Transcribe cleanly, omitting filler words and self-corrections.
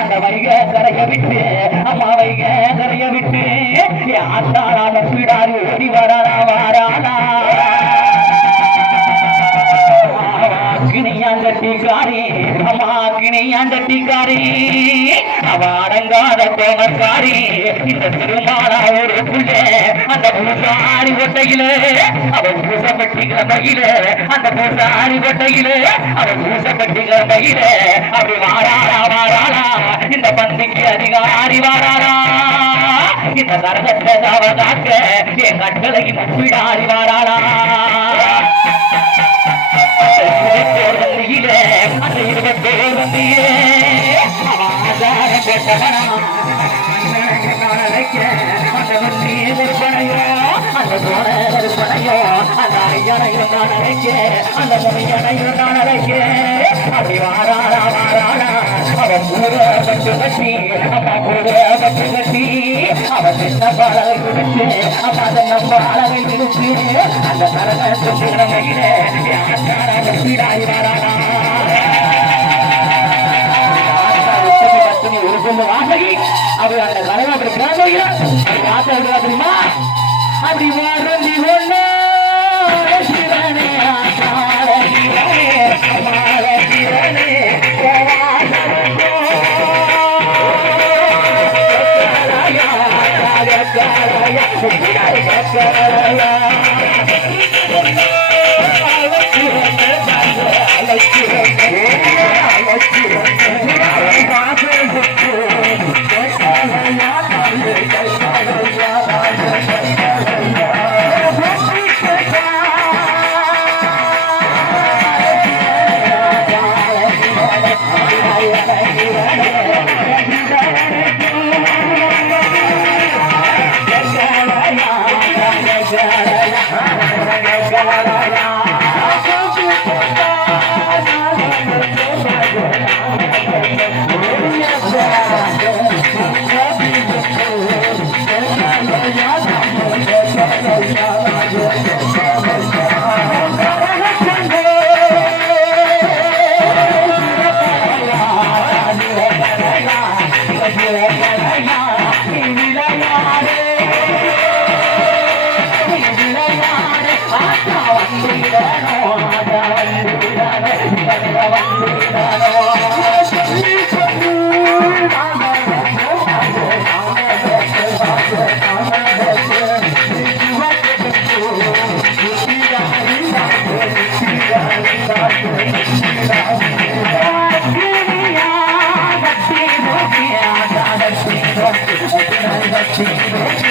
அந்த வைக கரைய விட்டு அம்மா வைக கரைய விட்டு ஆத்தாளா முப்பிடாரு ஓடி வரானா வாரானா கிணியாண்டட்டிக்காரி அம்மா கிணியாண்டட்டிக்காரி அவ அடங்காத கோமக்காரி இந்த திருமாலா ஒரு புள்ள அந்த பூசாரி கொட்டையில அவ பூசப்பட்டிக்கிற பையில அந்த பூசாரி கொட்டையில அவ பூசப்பட்டிக்கிற பையில அப்படி வாராளா வாராளா இந்த பந்திக்கு அதிகாரி வாராளா இந்த கரகத்தை அவ காக்க என் கட்டளைக்கு முப்பிடாரி வாராளா அந்த 20 வந்தியே ஆதார போட்டவனா அந்த வண்டி விற்பனையோ அந்த போன விற்பனையோ அந்த ஐயனையும் நான் அழைக்க அந்த முனையனையும் நான் அழைக்க அப்படி வாராளா வாராளா அவன் கூட பட்டு கட்டி அம்மா கூட பட்டு கட்டி அவன் சின்ன பாலவை கொடுத்து அம்மா தன்ன பாலவை கொடுத்து அந்த கரகத்தை வீடாய் வாராளா ஒரு பொண்ணு வாசகி அப்படி அந்த கனவு அப்படி கிராமம் வாசல் தெரியுமா அப்படி வாரண்டி ஒண்ணு சிவனே Thank you.